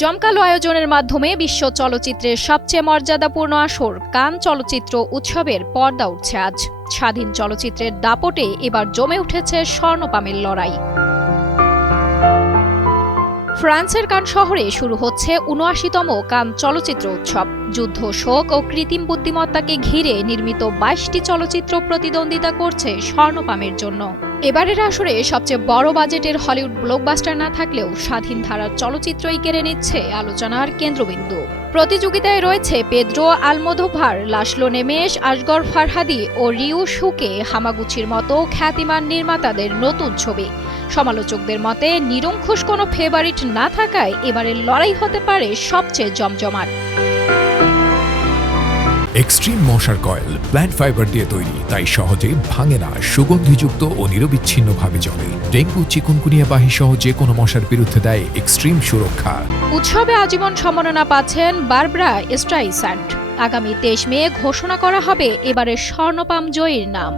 জমকালো আয়োজনের মাধ্যমে বিশ্ব চলচ্চিত্রের সবচেয়ে মর্যাদাপূর্ণ আসর কান চলচ্চিত্র উৎসবের পর্দা উঠছে আজ। স্বাধীন চলচ্চিত্রের দাপটে এবার জমে উঠেছে স্বর্ণপামের লড়াই। ফ্রান্সের কান শহরে শুরু হচ্ছে ৭৯তম কান চলচ্চিত্র উৎসব। যুদ্ধ, শোক ও কৃত্রিম বুদ্ধিমত্তাকে ঘিরে নির্মিত ২২টি চলচ্চিত্র প্রতিদ্বন্দ্বিতা করছে স্বর্ণপামের জন্য। এবারের আসরে সবচেয়ে বড় বাজেটের হলিউড ব্লকবাস্টার না থাকলেও স্বাধীন ধারার চলচ্চিত্রই কেড়ে নিচ্ছে আলোচনার কেন্দ্রবিন্দু। প্রতিযোগিতায় রয়েছে পেদ্রো আলমোদোভার, লাসলো নেমেস, আসগর ফারহাদি ও রিউ শুকে হামাগুচির মতো খ্যাতিমান নির্মাতাদের নতুন ছবি। সমালোচকদের মতে নিরঙ্কুশ কোনো ফেভারিট না থাকায় এবারের লড়াই হতে পারে সবচেয়ে জমজমাট। এক্সট্রিম মশার কয়েল প্ল্যান্ট ফাইবার দিয়ে তৈরি, তাই সহজে ভাঙে না, সুগন্ধিযুক্ত ও নিরবিচ্ছিন্নভাবে জ্বলে। ডেঙ্গু, চিকুনগুনিয়া বাহি সহ যে কোনো মশার বিরুদ্ধে দেয় এক্সট্রিম সুরক্ষা। উৎসবে আজীবন সম্মাননা পাচ্ছেন বারবারা স্ট্রাইস্যান্ড। আগামী ২৩ মে ঘোষণা করা হবে এবারের স্বর্ণপাম জয়ীর নাম।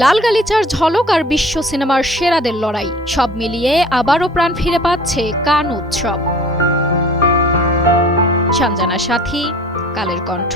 লাল গালিচার ঝলক আর বিশ্ব সিনেমার সেরাদের লড়াই, সব মিলিয়ে আবারও প্রাণ ফিরে পাচ্ছে কান উৎসব। সঞ্জনা সাথী, কালের কণ্ঠ।